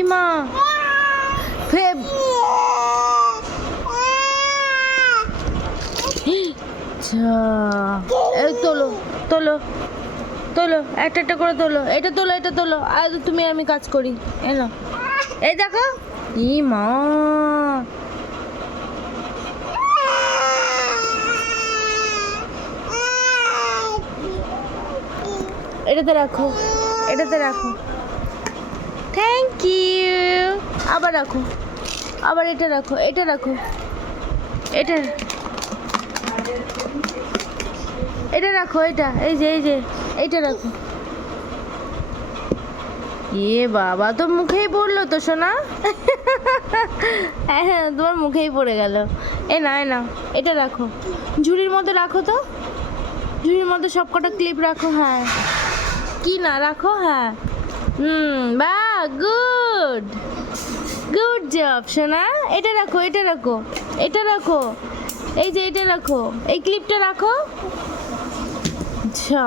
ইমা ফেব এই তোলো তোলো তোলো একটা একটা করে তোলো, এটা তোলো এটা তোলো, আর তুমি আমি কাজ করি। এলো এই দেখো ইমা এটাতে রাখো, এটাতে রাখো, থ্যাংক ইউ। আবার রাখো, আবার এটা রাখো, এটা রাখো, এটা এটা রাখো, এটা এই যে এইটা রাখো। এ বাবা তো মুখেই পড়লো তো সোনা। হ্যাঁ হ্যাঁ তোমার মুখেই পড়ে গেল। এ না এ না, এটা রাখো, ঝুড়ির মধ্যে রাখো তো, ঝুড়ির মধ্যে সব কটা ক্লিপ রাখো। হ্যাঁ কি না রাখো, হ্যাঁ বাহ গুড গুড জব সোনা। এটা রাখো, এটা রাখো, এটা রাখো, এই যে এটা রাখো, এই ক্লিপটা রাখো। আচ্ছা